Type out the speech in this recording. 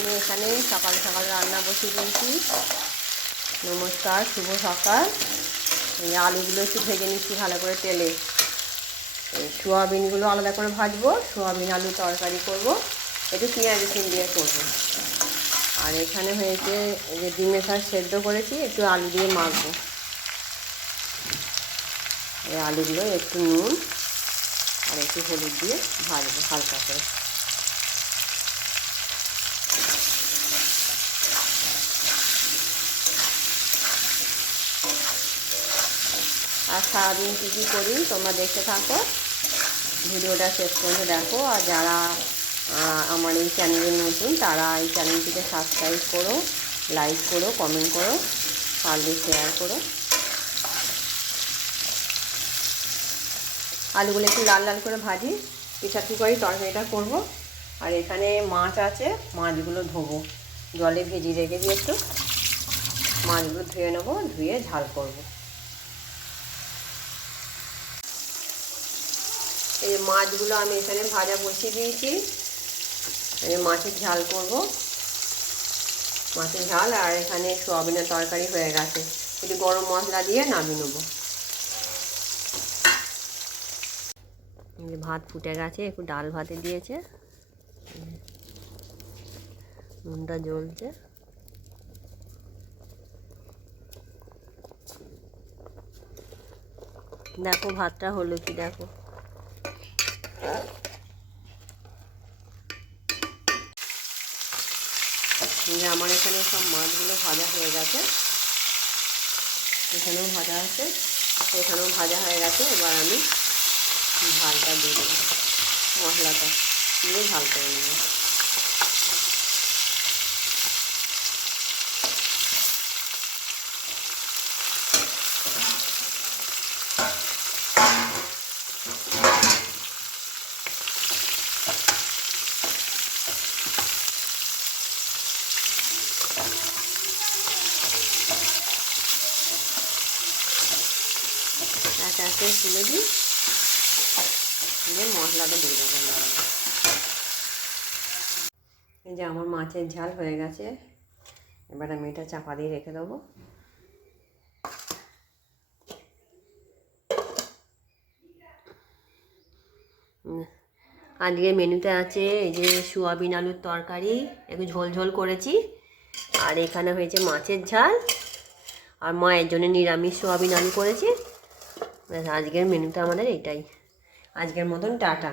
আমি এখানে সকাল সকাল রান্না বসিয়ে দিয়েছি। নমস্কার, শুভ সকাল। এই আলুগুলো একটু ভেজে নিচ্ছি ভালো করে তেলে। সোয়াবিনগুলো আলাদা করে ভাজবো, সোয়াবিন আলু তরকারি করব, একটু পেঁয়াজ রসুন দিয়ে করবো। আর এখানে হয়েছে যে ডিমের শাক সেদ্ধ করেছি, একটু আলু দিয়ে মাখবো। এই আলুগুলো একটু নুন আর একটু হলুদ দিয়ে ভাজবো হালকা করে। আর সারাদিন কী কী করি তোমরা দেখতে থাকো, ভিডিওটা শেষ পর্যন্ত দেখো। আর যারা আমার এই চ্যানেলে নতুন তারা এই চ্যানেলটিকে সাবস্ক্রাইব করো, লাইক করো, কমেন্ট করো, পারলে শেয়ার করো। আলুগুলো একটু লাল লাল করে ভাজি, পিছাপি করে তরকারিটা করব। আর এখানে মাছ আছে, মাছগুলো ধোবো, জলে ভেজিয়ে রেখেছি একটু। মাছগুলো ধুয়ে নেবো, ধুয়ে ঝাল করব। এই মাছগুলো আমি এখানে ভাজা বসিয়ে দিয়েছি, মাছের ঝাল করব, মাছের ঝাল। আর এখানে সোয়াবিনের তরকারি হয়ে গেছে, একটু গরম মশলা দিয়ে নামিয়ে নেব। ভাত ফুটে গেছে, একটু ডাল ভাতে দিয়েছে, নুনটা জ্বলছে। দেখো ভাতটা হলো কি, দেখো। আমার এখানে সব মাছগুলো ভাজা হয়ে গেছে, এখানেও ভাজা আছে, এখানেও ভাজা হয়ে গেছে। এবার আমি ঝালটা দিয়ে দেবো, মশলাটা দিয়ে ঝাল করে নেব। একে একে তুলে দিই, দিয়ে মশলাটা দিয়ে দেবো। এই যে আমার মাছের ঝাল হয়ে গেছে, এবার আমি এটা চাপা দিয়ে রেখে দেবো। আজকে মেনুতে আছে এই যে সোয়াবিন আলুর তরকারি, একটু ঝোল ঝোল করেছি। আর এখানে হয়েছে মাছের ঝাল, আর মায়ের জন্য নিরামিষ সোয়াবিন আলু করেছি। আজকের মেনুতে আমাদের এটাই। আজকের মতন টাটা।